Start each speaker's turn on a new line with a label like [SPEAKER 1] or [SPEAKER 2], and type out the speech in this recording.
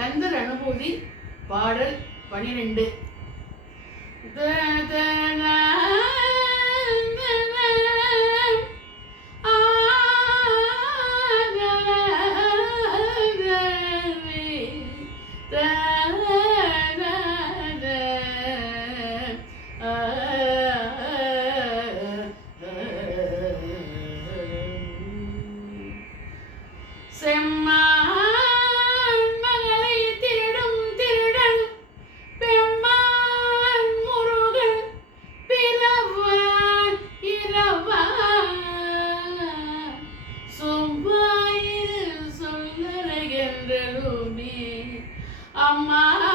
[SPEAKER 1] கந்தர் அனுபூதி பாடல் பனிரெண்டு. செம்மான் 阿妈